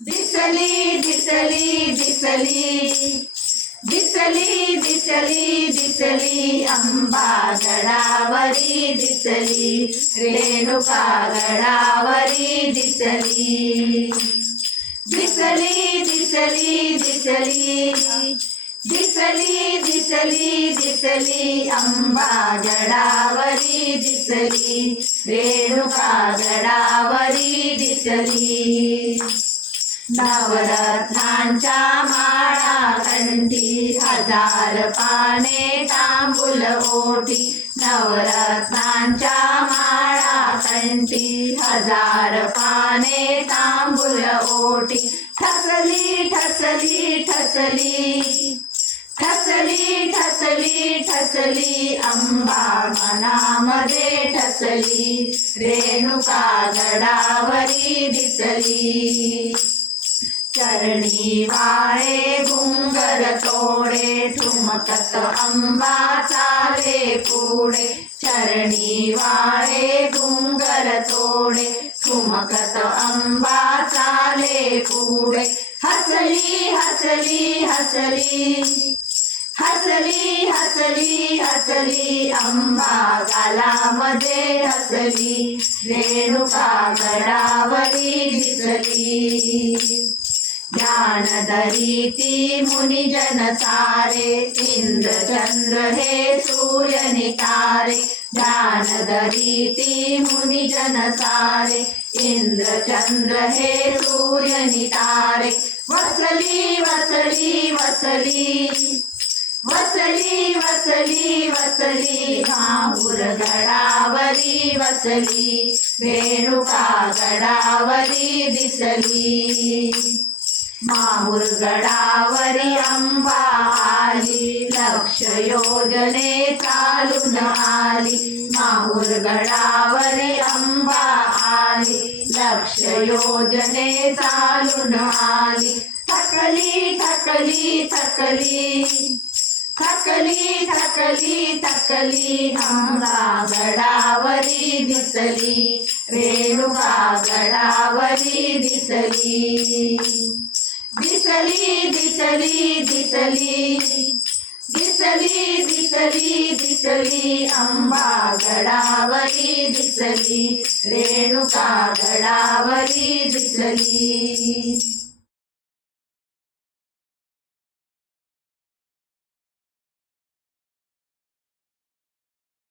दिसली दिसली दिसली दिसली दिसली दिसली अंबा गडावरी दिसली रेणुका गडावरी दिसली दिसली दिसली दिसली दिसली दिसली दिसली अंबा गडावरी दिसली रेणुका गडावरी दिसली नवरत्नांच्या माळा कंठी हजार पाने तांबूल ओटी नवरत्नांच्या माळा कंठी हजार पाने तांबूल ओटी ठसली ठसली ठसली ठसली ठसली ठसली अंबा मनामध्ये ठसली रेणुका गडावरी दिसली चरणी वाळे घुंगर तोडे ठुमकत अंबा चाले पुढे चरणी वाळे घुंगर तोडे ठुमकत अंबा चाले पुढे हसली हसली हसली हसली हसली हसली अंबा गालामध्ये हसली रेणुका गडावरी दिसली ध्यान धरिती मुनिजन सारे इंद्र चंद्र हे सूर्य नितारे ध्यान धरिती मुनिजन सारे इंद्र चंद्र हे सूर्य नितारे वसली वसली वसली वसली वसली वसली माहूर गडावरी वसली रेणुका गडावरी दिसली माहूर गडावरी अंबा आली लक्ष योजने चालून आली माहूर गडावरी अंबा आली लक्ष योजने चालून आली थकली थकली थकली थकली थकली थकली अंबा गडावरी दिसली रेणुका गडावरी दिसली दिसली दिसली दिसली दिसली दिसली दिसली अंबा गडावरी दिसली रेणुका गडावरी दिसली